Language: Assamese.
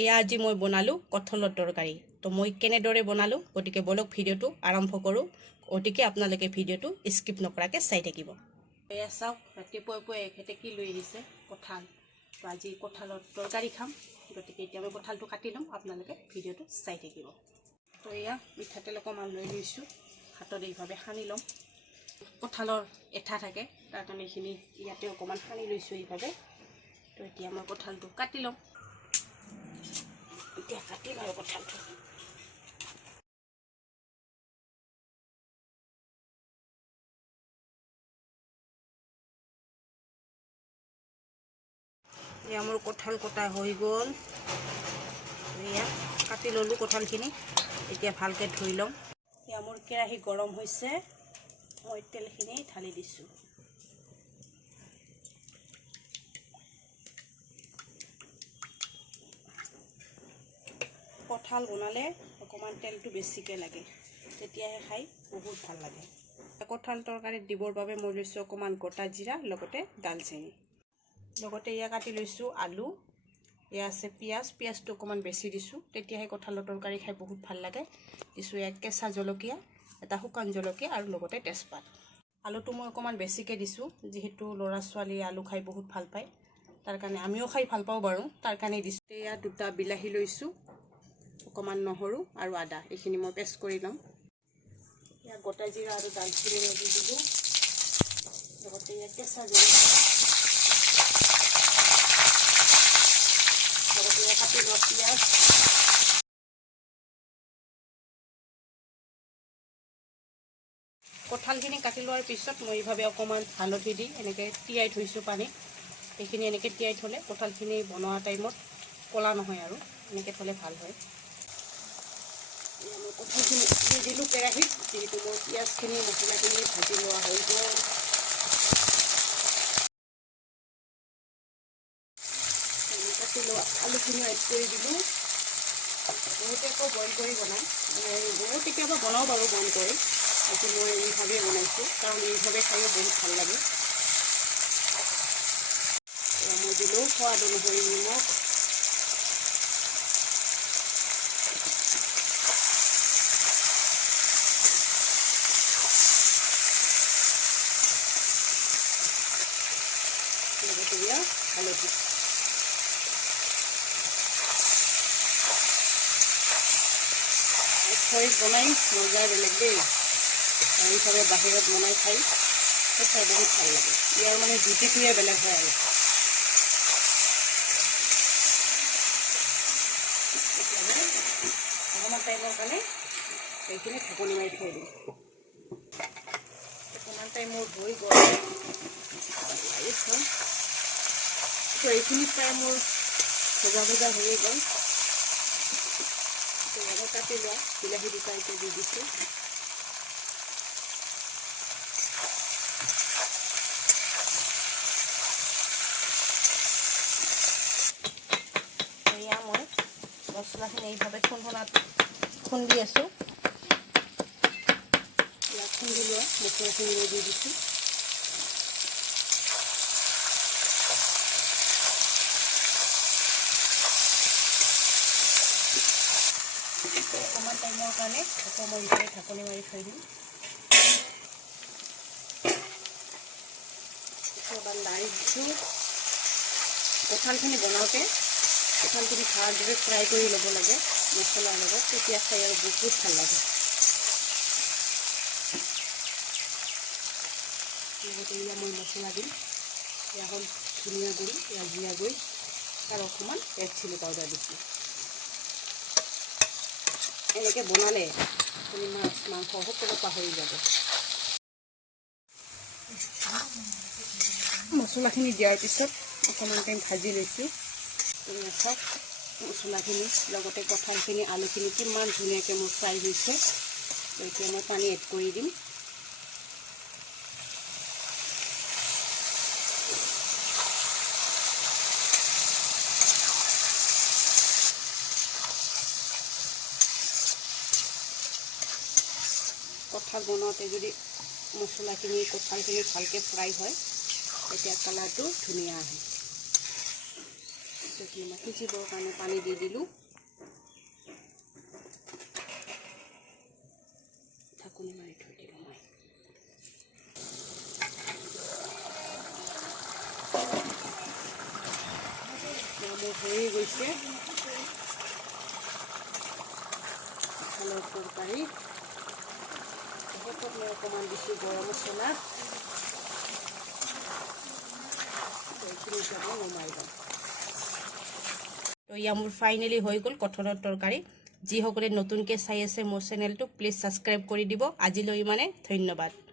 এয়া আজি মই বনালোঁ কঁঠালৰ তৰকাৰী। তো মই কেনেদৰে বনালোঁ গতিকে বলক ভিডিঅ'টো আৰম্ভ কৰোঁ। গতিকে আপোনালোকে ভিডিঅ'টো স্কিপ নকৰাকৈ চাই থাকিব। এয়া চাওক, ৰাতিপুৱাই এখেতে কি লৈ আহিছে, কঁঠাল। তো আজি কঁঠালৰ তৰকাৰী খাম, গতিকে এতিয়া মই কঁঠালটো কাটি ল'ম, আপোনালোকে ভিডিঅ'টো চাই থাকিব। তো এয়া মিঠাতেল অকণমান লৈ লৈছোঁ, হাতত এইভাৱে সানি ল'ম। কঁঠালৰ এঠা থাকে, তাৰ কাৰণে এইখিনি ইয়াতে অকণমান সানি লৈছোঁ এইভাৱে। তো এতিয়া মই কঁঠালটো কাটি ল'ম। এতিয়া কাটিম আৰু কঁঠালটো। এয়া মোৰ কঁঠাল কটা হৈ গ'ল। এয়া কাটি ল'লোঁ কঁঠালখিনি, এতিয়া ভালকৈ ধুই ল'ম। এয়া মোৰ কেৰাহী গৰম হৈছে, মই তেলখিনি ঢালি দিছোঁ। কঁঠাল বনালে অকণমান তেলটো বেছিকৈ লাগে, তেতিয়াহে খাই বহুত ভাল লাগে। কঁঠাল তৰকাৰীত দিবৰ বাবে মই লৈছোঁ অকণমান গোটা জিৰা, লগতে দালচেনি, লগতে এয়া কাটি লৈছোঁ আলু। এয়া আছে পিঁয়াজটো অকণমান বেছি দিছোঁ, তেতিয়াহে কঁঠালৰ তৰকাৰী খাই বহুত ভাল লাগে। দিছোঁ এক কেঁচা জলকীয়া, এটা শুকান জলকীয়া আৰু লগতে তেজপাত। আলুটো মই অকণমান বেছিকৈ দিছোঁ, যিহেতু ল'ৰা ছোৱালীয়ে আলু খাই বহুত ভাল পায়, তাৰ কাৰণে আমিও খাই ভাল পাওঁ বাৰু, তাৰ কাৰণে দিছোঁ। এয়া দুটা বিলাহী লৈছোঁ, অকণমান নহৰু আৰু আদা, এইখিনি মই পেষ্ট কৰি ল'ম। এয়া গোটা জিৰা আৰু দালচেনি দি দিলোঁ, লগতে এয়া কেঁচা জলকীয়া, লগতে এয়া কাটি লোৱা পিঁয়াজ। কঁঠালখিনি কাটি লোৱাৰ পিছত মই এইভাৱে অকণমান হালধি দি এনেকৈ তিয়াই থৈছোঁ পানীত। এইখিনি এনেকৈ তিয়াই থ'লে কঁঠালখিনি বনোৱা টাইমত ক'লা নহয় আৰু, এনেকৈ থ'লে ভাল হয়। মই কঁঠালখিনি দি দিলোঁ কেৰাহীত, যিহেতু মোৰ পিঁয়াজখিনি মছলাখিনি ভাজি লোৱা হৈ গ'ল। কাটি লোৱা আলুখিনি এড কৰি দিলোঁ। বহুতে আকৌ বইল কৰি বনায়, ময়ো কেতিয়াবা বনাওঁ বাৰু বইল কৰি। আজি মই এইভাৱে বনাইছোঁ, কাৰণ এইভাৱে খায়ো বহুত ভাল লাগে। মই দিলোঁ সোৱাদ অনুসৰি নিমখ, লগতে দিয়া হালধি। খৰিত বনাই মজা বেলেগ দেই, এইভাৱে বাহিৰত বনাই খাই খাই বহুত ভাল লাগে। ইয়াৰ মানে জুতিটোৱে বেলেগ হয় আৰু। অকণমান টাইমৰ কাৰণে এইখিনি ঢাকনি মাৰি থৈ দিম। অকণমান টাইম মোৰ হৈ গ'ল, তো এইখিনি প্ৰায় মোৰ ভজা হৈয়ে গ'ল। কাটি লোৱা বিলাহী দুটা এতিয়া দি দিছোঁ। এয়া মই মছলাখিনি এইভাৱে খুন্দি আছোঁ। ইয়াত খুন্দি লোৱা মছলাখিনি মই দি দিছোঁ। অকণমান টাইমৰ কাৰণে ঢাকনি মাৰি থৈ দিম। এবাৰ লাৰি দিছোঁ। কঁঠালখিনি বনাওঁতে কঁঠালখিনি ভালদৰে ফ্ৰাই কৰি ল'ব লাগে মছলাৰ লগত, তেতিয়া খাই আৰু বহুত ভাল লাগে। লগতে এয়া মই মছলা দিম। এয়া হ'ল ধনিয়া গুড়ি, এয়া জিৰা গুড়ি আৰু অকণমান ৰেড চিলি পাউডাৰ দিছোঁ। এনেকৈ বনালে আপুনি মাছ মাংস সকলো পাহৰি যাব। মছলাখিনি দিয়াৰ পিছত অকণমান টাইম ভাজি লৈছোঁ। চাওক মছলাখিনি লগতে কঁঠালখিনি আলুখিনি কিমান ধুনীয়াকৈ মোৰ ফ্ৰাই হৈছে। এতিয়া মই পানী এড কৰি দিম। কঁঠাল বনাওঁতে যদি মছলাখিনি কঁঠালখিনি ভালকৈ ফ্ৰাই হয়, তেতিয়া কালাৰটো ধুনীয়া আহে। সিজিবৰ কাৰণে পানী দি দিলোঁ। ঢাকনি মাৰি থৈ দিলোঁ মই। মোৰ হৈয়ে গৈছে কঁঠালৰ তৰকাৰী। শেষত মই অকণমান দিছোঁ গৰম মছলা। এইখিনি মই নমাই লওঁ। তো এয়া মোৰ ফাইনেলি হৈ গ'ল কঁঠালৰ তৰকাৰী। যিসকলে নতুনকৈ চাই আছে মোৰ চেনেলটো প্লিজ ছাবস্ক্ৰাইব কৰি দিব। আজিলৈ ইমানে, ধন্যবাদ।